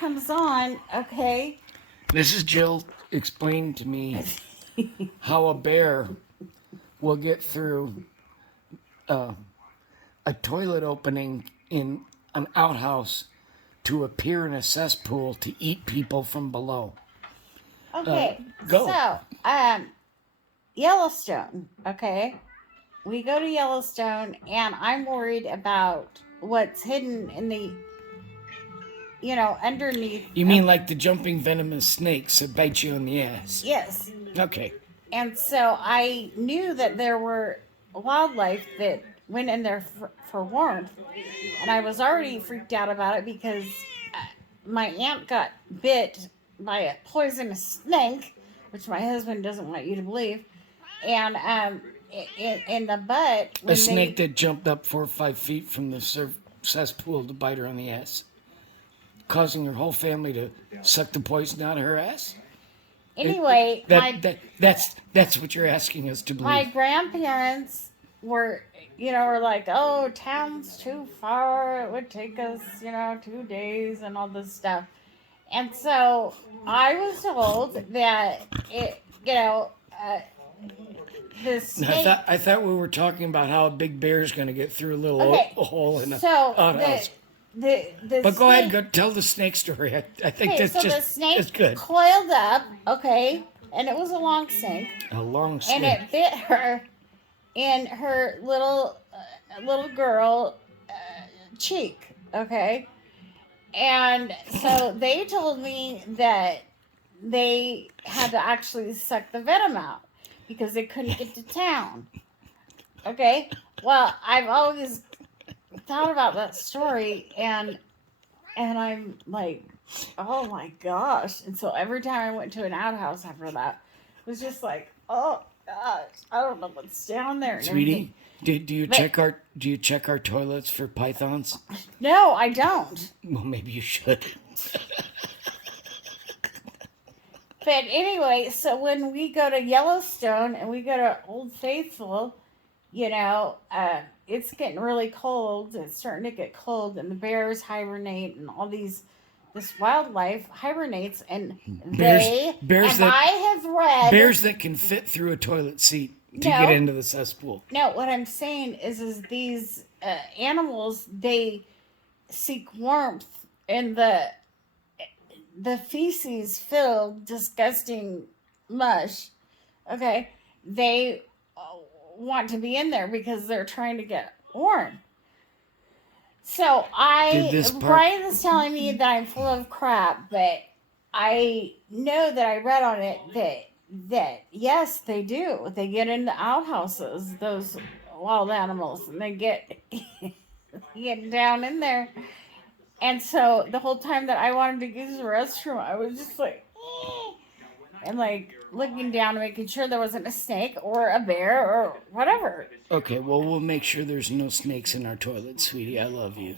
comes on, okay? This is Jill explaining to me how a bear will get through a toilet opening in an outhouse to appear in a cesspool to eat people from below. Okay, Go. so, Yellowstone, okay? We go to Yellowstone, and I'm worried about what's hidden in the, underneath. You mean like the jumping venomous snakes that bite you in the ass? Yes. Okay. And so I knew that there were wildlife that went in there for warmth, and I was already freaked out about it because my aunt got bit by a poisonous snake, which my husband doesn't want you to believe, and in the butt. A snake that jumped up 4 or 5 feet from the cesspool to bite her on the ass, causing her whole family to suck the poison out of her ass. Anyway, that's what you're asking us to believe. My grandparents were like, oh, town's too far. It would take us, 2 days and all this stuff. And so I was told that the snake. I thought we were talking about how a big bear is going to get through a little hole in a outhouse. But go ahead, go tell the snake story. I think that's so just the snake it's good. Coiled up, okay, and it was a long snake. A long snake. And it bit her in her little girl cheek, okay. And so they told me that they had to actually suck the venom out because they couldn't get to town. Okay. Well, I've always thought about that story, and I'm like, oh my gosh. And so every time I went to an outhouse after that, it was just like, oh gosh, I don't know what's down there. And Sweetie, do you check our toilets for pythons? No, I don't. Well, maybe you should. But anyway, so when we go to Yellowstone and we go to Old Faithful, it's getting really cold. It's starting to get cold, and the bears hibernate, and this wildlife hibernates, and I have read bears that can fit through a toilet seat to get into the cesspool. No, what I'm saying is these animals, they seek warmth in the feces-filled, disgusting mush. Okay, they want to be in there because they're trying to get warm. So Brian is telling me that I'm full of crap, but I know that I read on it that yes, they do. They get into outhouses, those wild animals, and they get down in there. And so the whole time that I wanted to use the restroom, I was just like, and like looking down and making sure there wasn't a snake or a bear or whatever. Okay, well, we'll make sure there's no snakes in our toilet, sweetie. I love you.